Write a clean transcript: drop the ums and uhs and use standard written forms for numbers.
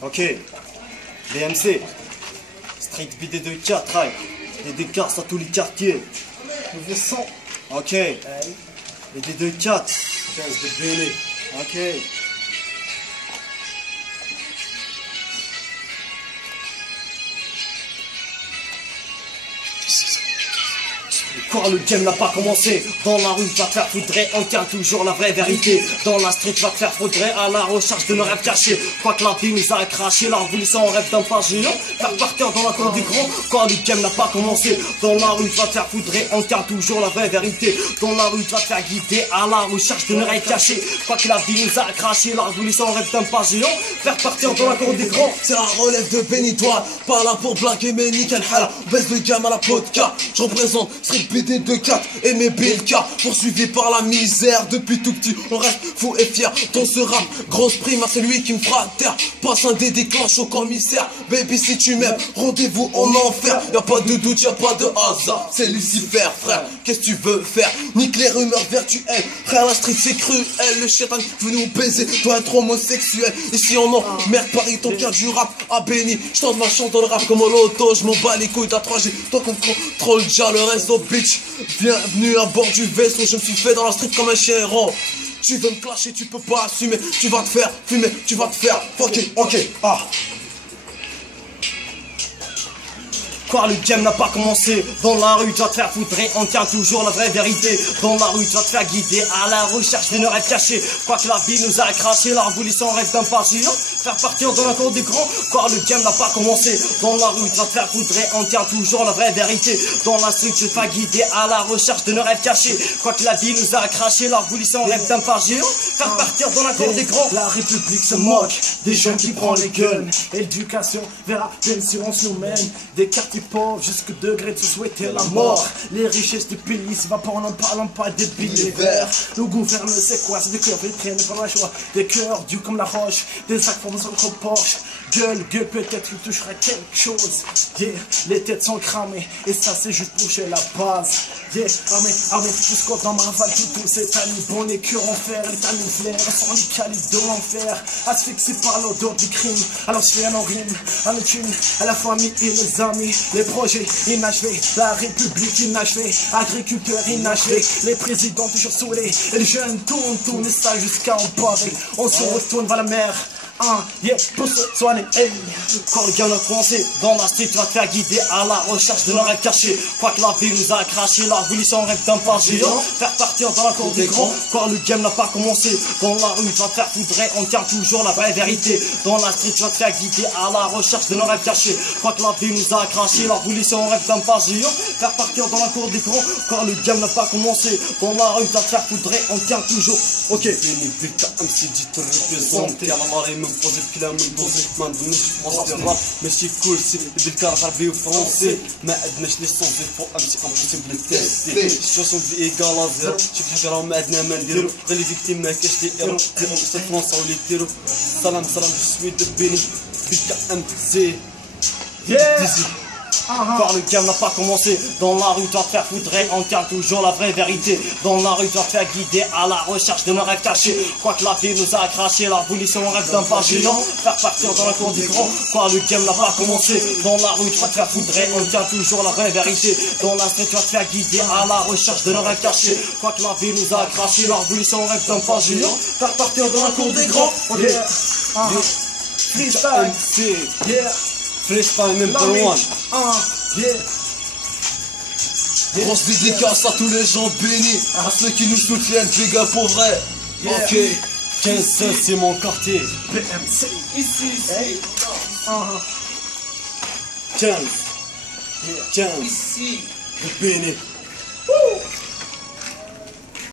Ok. BMC. Street BD24, right. Les décartes à tous les quartiers. Nouveau son. Ok. Hey. BD24. 15 de Béné. Ok. Quand le game n'a pas commencé, dans la rue va te faire foudrer, on tient toujours la vraie vérité. Dans la street va te faire foudrer, à la recherche de nos rêves cachés. Quoi que la vie nous a craché, la révolution en rêve d'un pas géant. Faire partir dans la cour du grand, quand le game n'a pas commencé. Dans la rue va te faire foudrer, on tient toujours la vraie vérité. Dans la rue va te faire guider, à la recherche de nos rêves cachés. Quoi que la vie nous a craché, la révolution en rêve d'un pas géant. Faire partir dans la cour du grand. C'est la relève de bénitoile, pas là pour blaguer mais nickel hala. Baisse le gamme à la vodka, je représente Street BD24 et mes BLK. Poursuivi par la misère, depuis tout petit on reste fou et fier. Dans ce rap, grosse prime à celui qui me fera taire. Passe un dé déclenche au commissaire. Baby si tu m'aimes, rendez-vous en enfer. Y'a pas de doute, y'a pas de hasard. C'est Lucifer frère, qu'est-ce que tu veux faire? Nique les rumeurs virtuelles. Frère la street c'est cruel, le chétan veut nous baiser. Toi être homosexuel, ici on en merde Paris ton pire du rap à béni. J'tente ma chance dans le rap comme au loto. J'm'en bats les couilles d'A 3G. Toi qu'on contrôle déjà le réseau bitch. Bienvenue à bord du vaisseau, je me suis fait dans la street comme un chien errant. Tu veux me clasher, tu peux pas assumer. Tu vas te faire fumer, tu vas te faire fucker. Ok, ah. Quand le game n'a pas commencé, dans la rue tu vas te faire foudrer, on tient toujours la vraie vérité. Dans la rue tu vas te faire guider, à la recherche de nos rêves cachés. Quoi que la vie nous a craché, la révolution rêve d'un pas géant. Faire partir dans la cour des grands, quand le game n'a pas commencé. Dans la rue tu vas te faire foudrer, on tient toujours la vraie vérité. Dans la street tu vas te faire guider, à la recherche de nos rêves cachés. Quoi que la vie nous a craché, la révolution rêve d'un pas géant. Faire partir dans la cour des grands. La République se moque des jeunes qui prennent les guns. Éducation vers la pension nous mène. Des quartiers pauvres jusqu'au degré de se souhaiter la mort. Les richesses du pays s'évaporent, n'en parlons pas des billets verts. Le gouvernement c'est quoi? C'est des cœurs vitrés, par la choix. Des cœurs durs comme la roche, des sacs pour notre Porsche. Gueule, peut-être tu toucheras quelque chose. Yeah, les têtes sont cramées, et ça c'est juste pour chez la base. Yeah, armé, jusqu'au dans ma rafale, tous ces talibans, les cœurs en fer, les talibans sont les calibres de l'enfer. Asphyxiés par l'odeur du crime, alors je fais un en rime, à nos thunes, à la famille et les amis, les projets inachevés, la République inachevée, agriculteurs inachevés, les présidents toujours saoulés, et les jeunes tournent, et ça jusqu'à en pavé. On se retourne vers la mer. Yeah, pour se soigner, hey. Quand le game a commencé, dans la street tu vas te faire guider, à la recherche de nos rêves cachés. Quoi que la vie nous a craché, la révolution rêve d'un pas géant. Faire partir dans la cour des grands, quand le game n'a pas commencé. Dans la rue tu vas te faire foudrer, on tient toujours la vraie vérité. Dans la street tu vas te faire guider, à la recherche de nos rêves cachés. Quoi que la vie nous a craché, la révolution rêve d'un pas géant. Faire partir dans la cour des grands, quand le game n'a pas commencé. Dans la rue tu vas te faire foudrer, on tient toujours. Ok. Béni putain MC dit te représenter على مري من بوزي الكلام من بوزي ما عندناش فرونسي الراب ماشي كلشي بالكار عربي وفرونسي ما عندناش ليسونس فو امسي امبوسيبل تيستي سيتواسيون دي ايكال زيرو شي حاجه راه ما عندنا ما نديرو غير لي فيكتيم ما كاش لي ايرو ديرو سي فرنسا ولي ديرو سلام جو سوي دو بيني بيتا ام سي Quand le game n'a pas commencé, dans la rue tu vas te faire foudrer, on tient toujours la vraie vérité. Dans la rue tu vas te faire guider, à la recherche de nos rêves cachés. Quoi que la vie nous a craché, la révolution rêve d'un pas géant. Faire partir dans la cour du grand, quand le game n'a pas commencé. Dans la rue tu vas te faire foudrer, on tient toujours la vraie vérité. Dans la street tu vas te faire guider, à la recherche de nos rêves cachés. Quoi que la vie nous a craché, la révolution rêve d'un pas géant. Faire partir dans la cour des grands. Freestyle, yeah. Freestyle number one. Yeah. Grosse dédicace à tous les gens bénis, à ceux qui nous soutiennent, les gars pour vrai. Yeah. Ok, 15 c'est mon quartier. BMC, ici, hey. 15. 15. Ici. Béni.